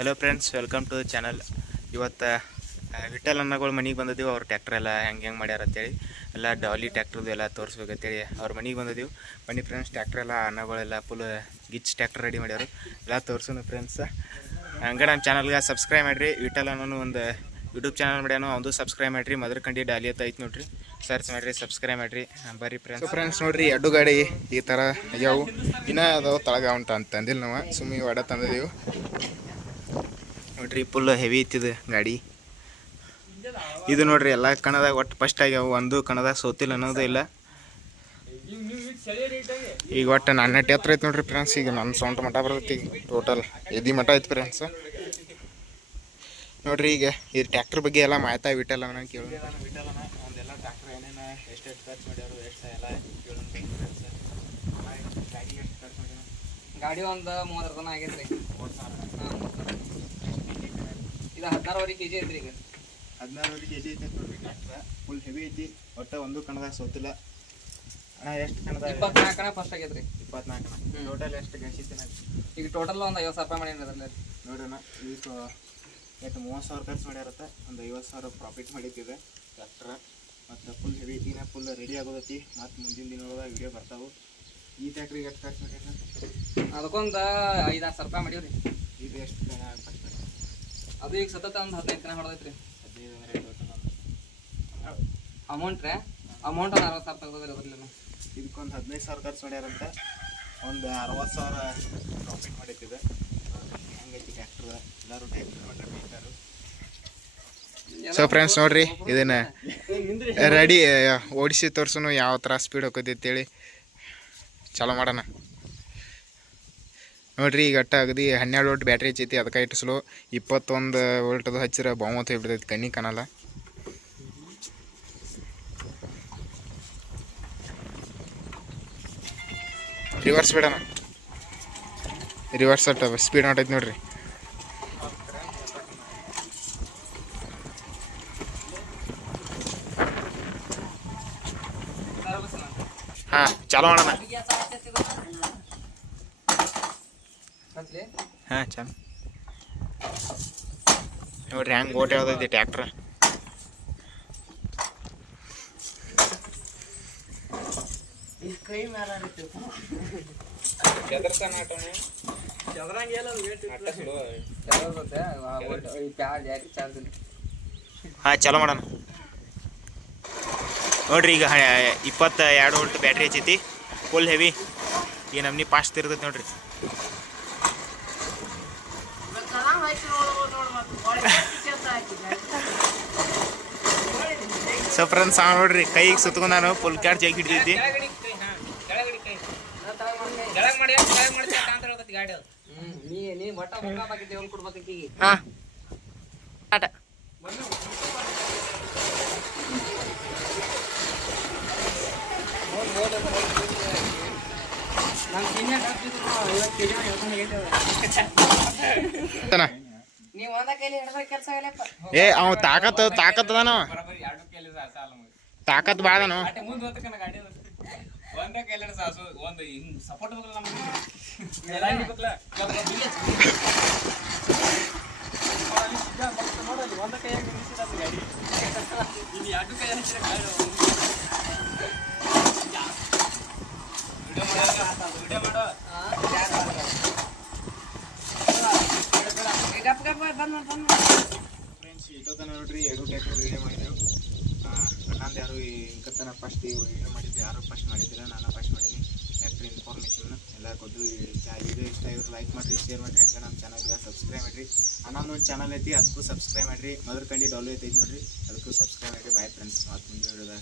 Hello friends welcome to channel ಇವತ್ತು ವಿಠಲ್ ಅನ್ನಗಳು ಮನೆಗೆ ಬಂದಿದ್ದೀವಿ ಅವ್ರ ಟ್ಯಾಕ್ಟ್ರ್ ಎಲ್ಲ ಹೆಂಗೆ ಹೆಂಗೆ ಮಾಡ್ಯಾರ ಅಂತೇಳಿ. ಎಲ್ಲ ಡಾಲಿ ಟ್ಯಾಕ್ಟ್ರದ್ದು ಎಲ್ಲ ತೋರಿಸ್ಬೇಕಂತೇಳಿ ಅವ್ರ ಮನೆಗೆ ಬಂದಿದ್ದೀವಿ ಬನ್ನಿ ಫ್ರೆಂಡ್ಸ್ ಟ್ಯಾಕ್ಟ್ರ್ ಎಲ್ಲ, ಅನ್ನಗಳೆಲ್ಲ ಫುಲ್ ಗಿಚ್ ಟ್ಯಾಕ್ಟ್ರ್ ರೆಡಿ ಮಾಡ್ಯಾರು ಎಲ್ಲ ತೋರಿಸೋಣ ಫ್ರೆಂಡ್ಸ್ ಹಂಗೆ ನಮ್ಮ ಚಾನಲ್ಗೆ ಸಬ್ಸ್ಕ್ರೈಬ್ ಮಾಡಿರಿ. ವಿಠಲ್ ಅನ್ನೋನು ಒಂದು ಯೂಟ್ಯೂಬ್ ಚಾನಲ್ ಮಾಡ್ಯಾನು. ಅವಂದು ಸಬ್ಸ್ಕ್ರೈಬ್ ಮಾಡಿರಿ. ಮದರ್ಕಂಡಿ ಡಾಲಿ ಅಂತ ಐತೆ ನೋಡ್ರಿ. ಸರ್ಚ್ ಮಾಡಿರಿ ಸಬ್ಸ್ಕ್ರೈಬ್ ಮಾಡಿರಿ. ಬರ್ರಿ ಫ್ರೆಂಡ್ಸ್ ಫ್ರೆಂಡ್ಸ್ ನೋಡ್ರಿ ಎರಡು ಗಾಡಿ ಈ ಥರ ಅಯ್ಯವು ಇನ್ನೂ ಅದು ತಳಗ ಉಂಟು ಅಂತ ತಂದಿಲ್ಲ ನಾವು. ಸುಮ್ಮನೆ ಒಡ ತಂದಿದ್ದೀವಿ ನೋಡ್ರಿ ಫುಲ್ ಹೆವಿ ಇತ್ತಿದೆ ಗಾಡಿ. ಇದು ನೋಡ್ರಿ, ಎಲ್ಲ ಕಣದಾಗ ಒಟ್ಟು ಫಸ್ಟ್ ಆಗ್ಯಾವ ಒಂದು ಕಣದಾಗ ಸೋತಿಲ್ಲ ಅನ್ನೋದು ಇಲ್ಲ. ಈಗ ಒಟ್ಟು ನನ್ನ ಹತ್ರ ಐತೆ ನೋಡ್ರಿ ಫ್ರೆಂಡ್ಸ್ ಈಗ ನನ್ನ ಸೊಂಟ ಮಠ ಬರ್ತೈತಿ ಈಗ ಟೋಟಲ್ ಎದಿ ಮಠ ಐತಿ ಫ್ರೆಂಡ್ಸ್ ನೋಡ್ರಿ, ಈಗ ಈ ಟ್ಯಾಕ್ಟರ್ ಬಗ್ಗೆ ಎಲ್ಲ ಮಾಹಿತಿ ಬಿಟ್ಟಲ್ಲ ನಾನು ಫ್ರೆಂಡ್ಸ್ ಗಾಡಿ ಒಂದು ಮೂವತ್ತರ ತನ ಆಗೈತ್ರಿ. ಮೂವತ್ತು ಸಾವಿರ ಇದು ಹದಿನಾರುವರೆ ಕೆ ಜಿ ಐತ್ರಿ ಈಗ. ಹದಿನಾರುವರೆ ಕೆ ಜಿ ಐತೆ ನೋಡ್ರಿ ಟ್ಯಾಕ್ಟ್ರ ಫುಲ್ ಹೆವಿ ಐತಿ. ಒಟ್ಟು ಒಂದು ಕಣದಾಗ ಸೋತಿಲ್ಲ. ಅಣ್ಣ ಎಷ್ಟು ಕಣದಾಗ ಕಣ ಫಸ್ಟ್ ಆಗೈತ್ರಿ ಇಪ್ಪತ್ನಾಲ್ಕು ಕಣ. ಟೋಟಲ್ ಎಷ್ಟು ಗಳಿಸಿತ್ತು ಈಗ ಟೋಟಲ್ ಒಂದು ಐವತ್ತು ಸಾವಿರ ರೂಪಾಯಿ ಮಾಡಿ ನೋಡೋಣ ಈಗ ಎಷ್ಟು ಮೂವತ್ತು ಸಾವಿರ ಖರ್ಚು ಮಾಡ್ಯಾರತ್ತ? ಒಂದು ಐವತ್ತು ಸಾವಿರ ಪ್ರಾಫಿಟ್ ಮಾಡಿದ್ದಿದೆ ಟ್ಯಾಕ್ಟ್ರ ಮತ್ತು ಫುಲ್ ಹೆವಿ ಐತಿನ ಫುಲ್ ರೆಡಿ ಆಗೋದೈತಿ. ಮತ್ತು ಮುಂದಿನ ದಿನದೊಳಗೆ ವಿಡಿಯೋ ಬರ್ತಾವೆ. ಈ ಟ್ಯಾಕ್ಟ್ರಿಗೆ ಎಷ್ಟು ಖರ್ಚು ಮಾಡ್ಯಾರ? ಅದಕ್ಕೊಂದು ಐದಾರು ಸಾವಿರ ರೂಪಾಯಿ ಮಾಡೀವ್ರಿ. ಇದು ಎಷ್ಟು ಅದು ಈಗ ಸತತ ಒಂದು ಹದಿನೈದು ದಿನ ಹೊಡೆದೈತ್ರಿ. ಅಮೌಂಟ್ ರೀ? ಅಮೌಂಟ್ ಒಂದು ಅರವತ್ತು ಸಾವಿರ ತೆಗ್ದದ್ರಿ ಅದ್ರಲ್ಲಿ ಇದಕ್ಕೊಂದು ಹದಿನೈದು ಸಾವಿರ ಖರ್ಚು ಮಾಡ್ಯಾರಂತ. ಒಂದು ಅರವತ್ತು ಸಾವಿರ ಪ್ರಾಫಿಟ್ ಮಾಡೈತಿದೆ ಹಂಗೈತಿ ಟ್ಯಾಕ್ಟರ್ ಎಲ್ಲರೂ ಟ್ಯಾಕ್ಟರ್ ಮಾಡ್ರೆ ಬೇಕಾರು ಸೊ ಫ್ರೆಂಡ್ಸ್ ನೋಡ್ರಿ ಇದನ್ನ ರೆಡಿ ಓಡಿಸಿ ತೋರ್ಸು ಯಾವ ಥರ ಸ್ಪೀಡ್ ಹೋಗ್ತೈತಿ ಅಂತೇಳಿ. ಚಲೋ ಮಾಡೋಣ. ನೋಡ್ರಿ ಈಗ ಅಟ್ಟ ಅಗದಿ ಹನ್ನೆರಡು ವೋಲ್ಟ್ ಬ್ಯಾಟ್ರಿ ಹಚ್ಚೈತಿ, ಅದಕ್ಕೆ ಇಟ್ಟು ಸ್ಲೋ ಇಪ್ಪತ್ತೊಂದು ವೋಲ್ಟದು ಹಚ್ಚಿರ ಬಾವತ್ತು ಹೋಗ್ಬಿಡ್ತೈತಿ ಕಣ್ಣಿ ಕಾಣಲ್ಲ. ರಿವರ್ಸ್ ಬಿಡೋಣ ರಿವರ್ಸ್ ಅಟ್ಟ ಸ್ಪೀಡ್ ಹೊಂಟೈತಿ ನೋಡ್ರಿ. ಹಾಂ, ಚಲೋ ಮಾಡೋಣ. ಹಾಂ ಚಲೋ ನೋಡ್ರಿ ಹ್ಯಾಂಗೆ ಓಟ್ ಯಾವ್ದೈತಿ ಟ್ಯಾಕ್ಟ್ರ್ ಹಾಂ ಚಲೋ ಮಾಡೋಣ. ನೋಡ್ರಿ ಈಗ ಇಪ್ಪತ್ತ ಎರಡು ವೋಲ್ಟ್ ಬ್ಯಾಟ್ರಿ ಹಚ್ಚೈತಿ. ಫುಲ್ ಹೆವಿ ಈಗ ನಮ್ನಿ ಫಾಸ್ಟ್ ಇರ್ತೈತಿ ನೋಡ್ರಿ. ಸೊ ಫ್ರೆಂಡ್ಸ್ ಆ ನೋಡ್ರಿ ಕೈಗೆ ಸುತ್ಕೊಂಡು ನಾನು ಫುಲ್ ಅವ್ನು ಕೊಡ್ಬೇಕು ಈಕಿಗೆ ಹಾಂ. ನೀವು ಒಂದ ಕೈಲಿ ಹಿಡಿದ್ರೆ ಕೆಲಸ ಇಲ್ಲಪ್ಪ ಏ ಅವ ತಾಕತ್ ತಾಕತ್ ಅದಾನ ಅವ. ತಾಕತ್ ಭಾಳ ಅದಾನ ಗಾಡಿ ಒಂದೇ ಕೈಲೇ ಸಾಸು ಒಂದು ಹಿಂಗ್ ಸಪೋರ್ಟ್ ಬೇಕಲ್ಲ ನಮ್ಗೆ. ಗಪ್ ಎರಡು ಬಂದ್ ಬಂದ್ ಬಂದ್ ಫ್ರೆಂಡ್ಸ್ ಇಷ್ಟೊತ್ತನ ನೋಡ್ರಿ, ಎರಡು ಟ್ಯಾಕ್ಟರ್ ವಿಡಿಯೋ ಮಾಡಿದ್ರು. ನಂದು ಯಾರು ಇಂಕತ್ತನ ಫಸ್ಟ್ ವಿಡಿಯೋ ಮಾಡಿದ್ದು, ಯಾರು ಫಸ್ಟ್ ಮಾಡಿದ್ದಿಲ್ಲ, ನಾನು ಫಸ್ಟ್ ಮಾಡೀನಿ ಟ್ಯಾಕ್ಟರ್ ಇನ್ಫಾರ್ಮೇಷನ್ ಎಲ್ಲ ಕೊಟ್ಟು ವಿಡಿಯೋ ಇಷ್ಟ ಆಗಿದ್ರೆ ಲೈಕ್ ಮಾಡಿರಿ ಶೇರ್ ಮಾಡಿರಿ, ಹಂಗೆ ನಮ್ಮ ಚಾನಲ್ಗೆ ಸಬ್ಸ್ಕ್ರೈಬ್ ಮಾಡಿರಿ. ಅನ್ನೊಂದು ಒಂದು ಐತಿ, ಅದಕ್ಕೂ ಸಬ್ಸ್ಕ್ರೈಬ್ ಮಾಡಿರಿ. ಮೊದಲು ಕಂಡಿ ಡಾಲು ಐತಿ ನೋಡ್ರಿ, ಅದಕ್ಕೂ ಸಬ್ಸ್ಕ್ರೈಬ್ ಮಾಡಿರಿ. ಬಾಯ್ ಫ್ರೆಂಡ್ಸ್ ಮಾತು ಮುಂದೆ ವಿಡಿಯೋದಾಗ